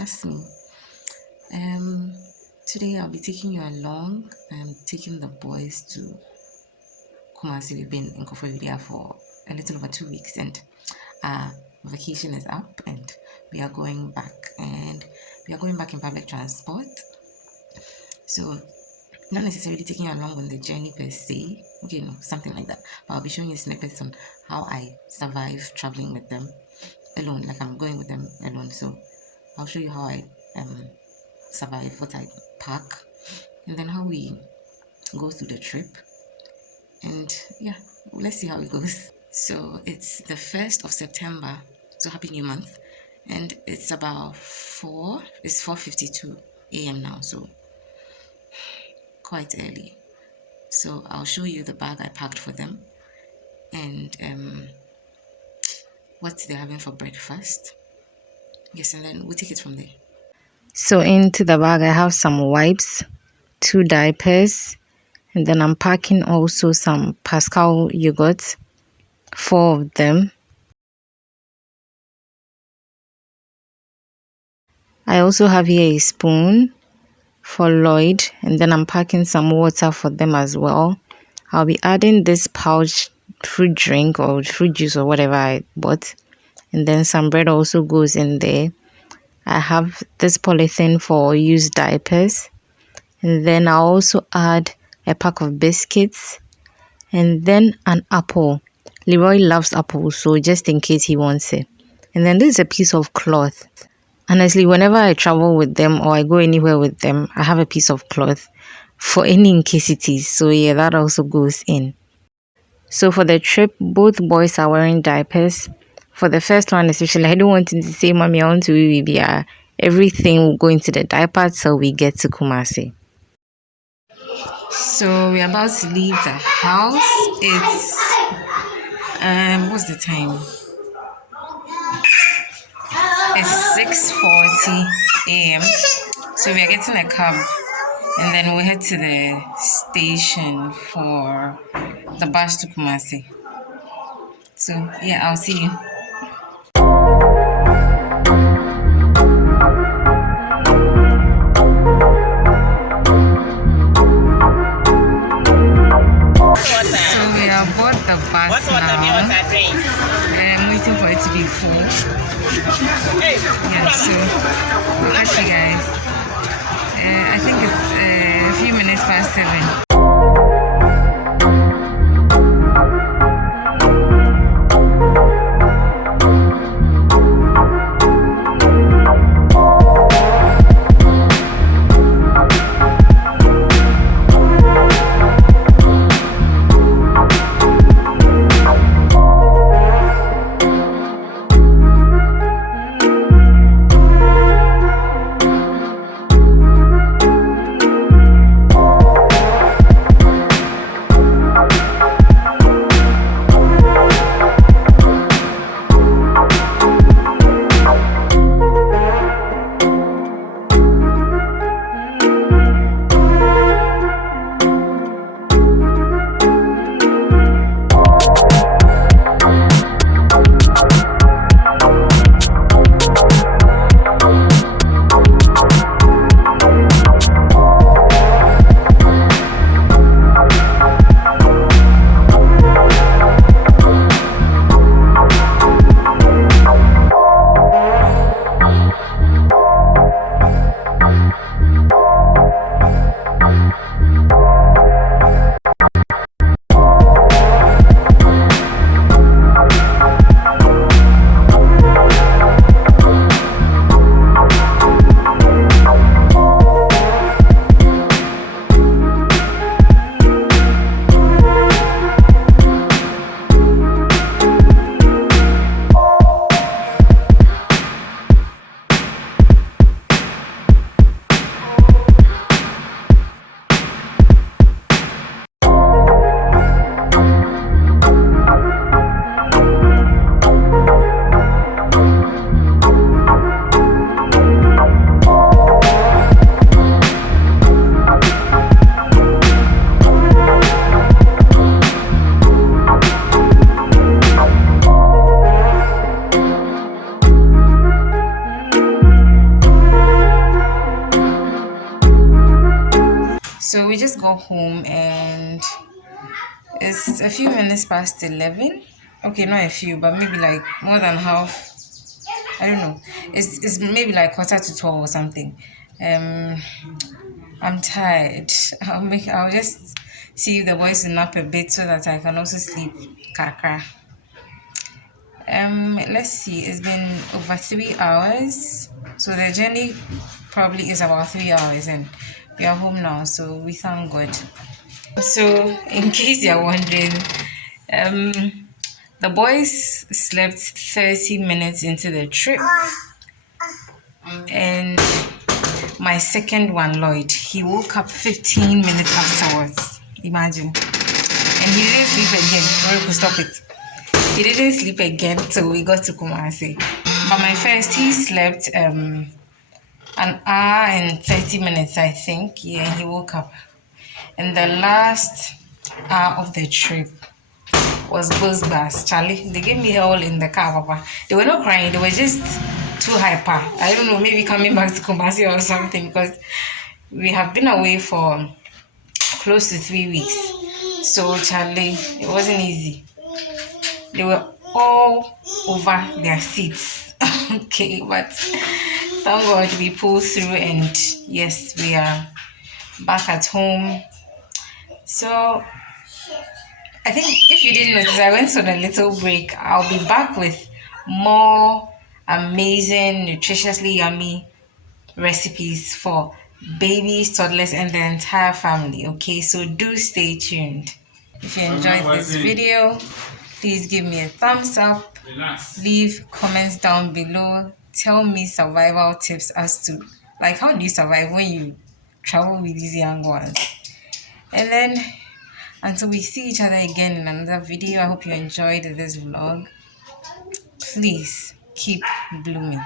asked me. Um, Today I'll be taking you along. I'm taking the boys to Kumasi. We've been in Koforidua for a little over 2 weeks, and our vacation is up, and we are going back. And we are going back in public transport. So not necessarily taking you along on the journey per se, okay, no, something like that. But I'll be showing you snippets on how I survive traveling with them alone. Like I'm going with them alone. So I'll show you how I survive, what I pack, and then how we go through the trip. And yeah, let's see how it goes. So it's the 1st of September. So happy new month. And it's about 4:52 a.m. now. So quite early. So I'll show you the bag I packed for them and what they're having for breakfast. Yes, and then we'll take it from there. So into the bag I have some wipes, 2 diapers, and then I'm packing also some Pascal yogurts, 4 of them. I also have here a spoon for Lloyd, and then I'm packing some water for them as well. I'll be adding this pouch fruit drink or fruit juice or whatever I bought, and then some bread also goes in there. I have this polythene for used diapers, and then I'll also add a pack of biscuits, and then an apple. Leroy loves apples, so just in case he wants it. And then this is a piece of cloth. Honestly, whenever I travel with them or I go anywhere with them, I have a piece of cloth for any incasities. So yeah, that also goes in. So for the trip, both boys are wearing diapers. For the first one especially, I don't want him to say, Mommy, I want to be everything will go into the diaper till we get to Kumasi. So we're about to leave the house. It's what's the time? It's 6:40 a.m. So we are getting a cab, and then we'll head to the station for the bus to Kumasi. So yeah, I'll see you. So we have bought the bus now. I'm waiting for it to be full. Yeah, so we'll catch you guys. I think it's a few minutes past 7. just got home and it's a few minutes past 11. Okay, not a few, but maybe like more than half. I don't know. It's maybe like quarter to 12 or something. Um, I'm tired. I'll just see if the boys will nap a bit so that I can also sleep. Kakra. Let's see. It's been over 3 hours. So the journey probably is about 3 hours, and we are home now. So we thank God. So, in case you're wondering, um, the boys slept 30 minutes into the trip, and my second one, Lloyd, he woke up 15 minutes afterwards. Imagine. And he didn't sleep again. Sorry to stop it. He didn't sleep again till we got to Kumasi. But my first, he slept an hour and 30 minutes, I think. Yeah, he woke up. And the last hour of the trip was Buzz Bass. Charlie, they gave me all in the car, Papa. They were not crying, they were just too hyper. I don't know, maybe coming back to Kumasi or something, because we have been away for close to 3 weeks. So, Charlie, it wasn't easy. They were all over their seats. Okay, but thank God we pulled through, and yes, we are back at home. So, I think if you didn't notice, I went on a little break. I'll be back with more amazing, nutritiously yummy recipes for babies, toddlers, and the entire family. Okay, so do stay tuned. If you enjoyed this video, please give me a thumbs up. Leave comments down below. Tell me survival tips as to like how do you survive when you travel with these young ones. And then until we see each other again in another video, I hope you enjoyed this vlog. Please keep blooming.